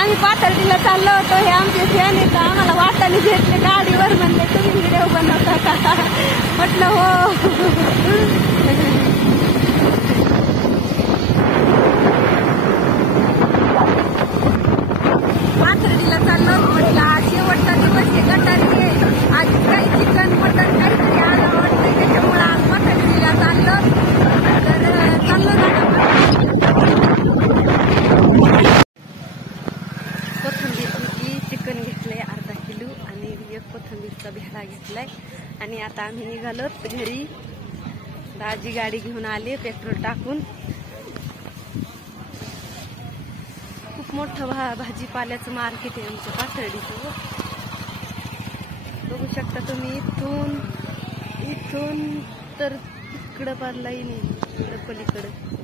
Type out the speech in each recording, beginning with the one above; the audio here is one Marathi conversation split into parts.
आम्ही पाथर्डीला चाललो होतो. हे आमचे फॅन आहेत. आम्हाला वाटाने घेतले गाडीवर. म्हणले तुम्ही व्हिडिओ बनवता का? म्हटलं हो. पाथर्डीला चाललो होतो. म्हटलं आज शेवटचा दिवस आहे. गटारी आहे. आज काही चिकन मटन काहीतरी आलं वाटतं. त्याच्यामुळे आज पाथर्डीला चाललो. तर चाललो ना. कोथिंबीर चिकन घेतलंय अर्धा किलो आणि एक कोथिंबीरचा भेळा घेतलाय. आणि आता आम्ही निघालो घरी. दाजी गाडी घेऊन आले पेट्रोल टाकून. खूप मोठं भाजीपाल्याचं मार्केट आहे आमचं पाथर्डीचं. बघू शकता तुम्ही. इथून तर तिकडं पारलाही नाही. इकडं पलीकडं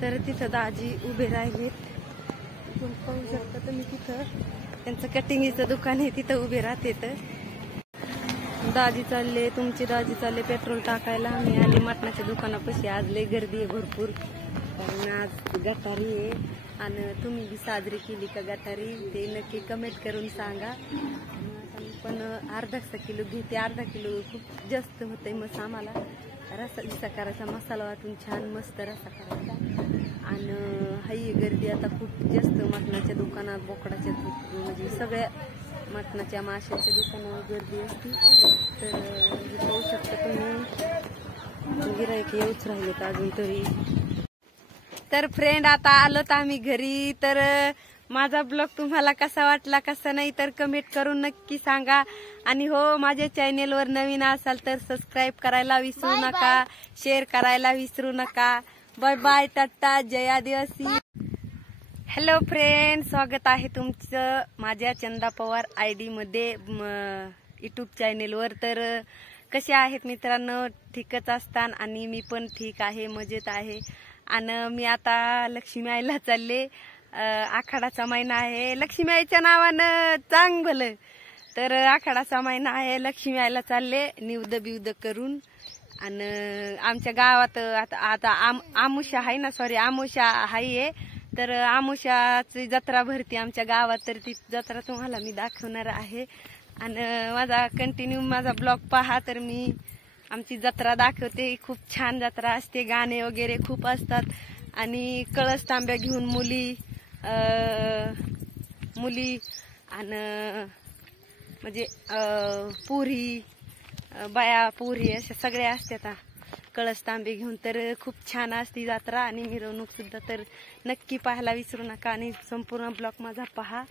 तर तिथं दाजी उभे राहिलेत. पाहू शकता तुम्ही. तिथं त्यांचं कटिंगचं दुकान आहे. तिथं उभे राहते. दाजी चालले. तुमचे दाजी चालले पेट्रोल टाकायला. आम्ही आले मटणाच्या दुकानापाशी. आज लय गर्दी आहे भरपूर. कारण आज गटारी आहे. आणि तुम्ही बी साजरी केली का गटारी ते नक्की कमेंट करून सांगा. पण अर्धा किलो घेते. अर्धा किलो खूप जास्त होतंय. मस्त आम्हाला रसा करायचा. मसाला वाटून छान मस्त रसा करायचा. आणि हाई गर्दी आता खूप जास्त मटणाच्या दुकानात बोकडाच्या म्हणजे सगळ्या मटणाच्या माशाच्या दुकानावर गर्दी असते. तर पाहू शकता तुम्ही. गिराईक येऊच राहिलेत अजून तरी. तर फ्रेंड आता आलोत आम्ही घरी. तर माझा ब्लॉग तुम्हाला कसा वाटला कसा नाही तर कमेंट करून नक्की सांगा. आणि हो माझ्या चॅनेलवर नवीन असाल तर सबस्क्राईब करायला विसरू नका. शेअर करायला विसरू नका. Bye bye. टाटा. जय आदिवासी. हॅलो फ्रेंड, स्वागत आहे तुमचं माझ्या चंदा पवार ID मध्ये यूट्यूब चॅनेलवर. तर कसे आहेत मित्रांनो? ठीकच असतान. आणि मी पण ठीक आहे, मजेत आहे. आणि मी आता लक्ष्मी आईला चालले. आखाडाचा महिना आहे. लक्ष्मी आईच्या नावानं चांग भलं. तर आखाडाचा महिना आहे. लक्ष्मी आईला चालले निवद बिवद करून. आणि आमच्या गावात आता आमुषा आहे ना, सॉरी आमुषा आहे. तर आमुषाची जत्रा भरती आमच्या गावात. तर ती जत्रा तुम्हाला मी दाखवणार आहे. आणि माझा कंटिन्यू माझा ब्लॉग पहा. तर मी आमची जत्रा दाखवते. खूप छान जत्रा असते. गाणे वगैरे खूप असतात. आणि कळस तांब्या घेऊन मुली आणि म्हणजे पुरी बाया पुरी अशा सगळ्या असतात कळस तांबे घेऊन. तर खूप छान असते जत्रा आणि मिरवणूक सुद्धा. तर नक्की पाहायला विसरू नका आणि संपूर्ण ब्लॉग माझा पहा.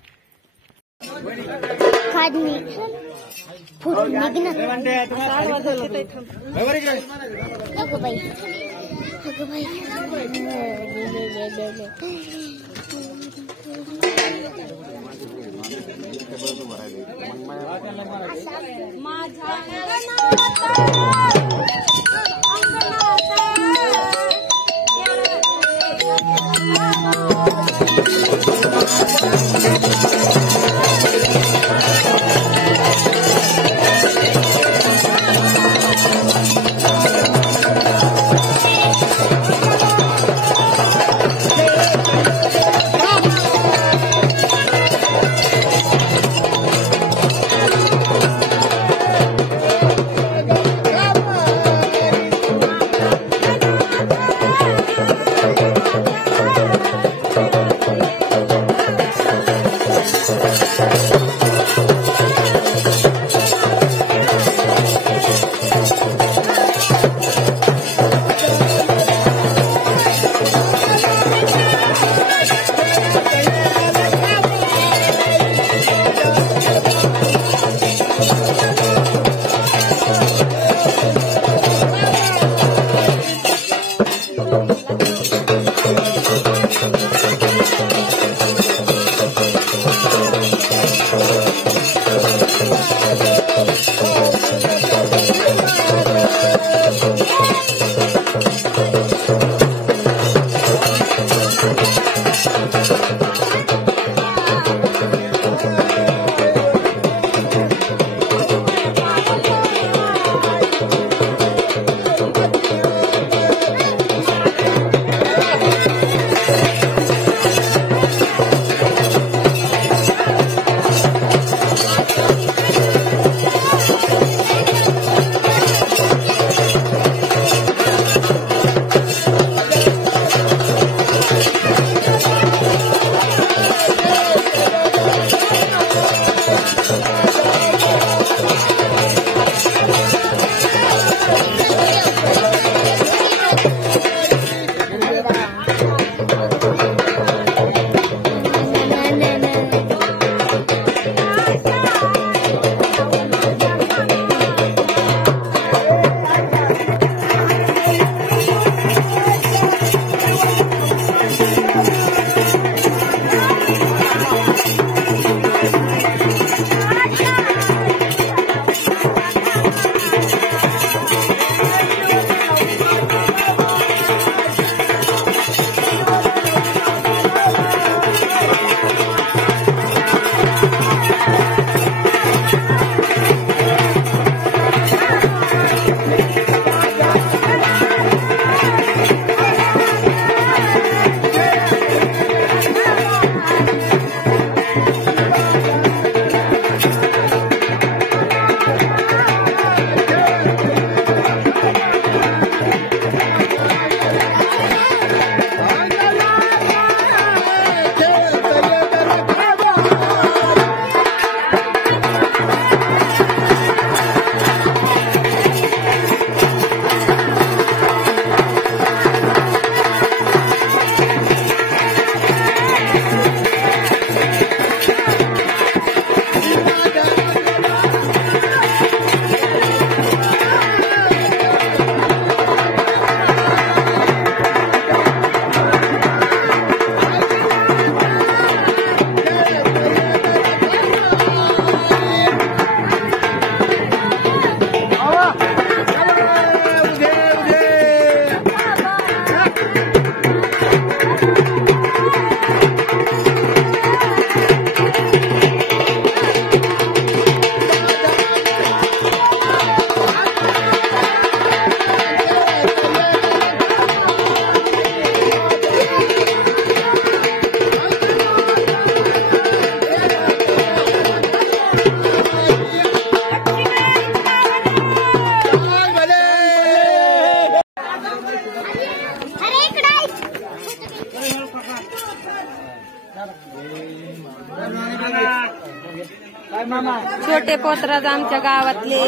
छोटे पोतराज आमच्या गावातले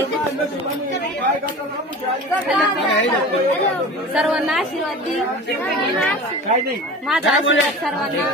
सर्वांना आशीर्वाद दी. माझा आशीर्वाद सर्वांना.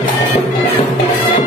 Thank you.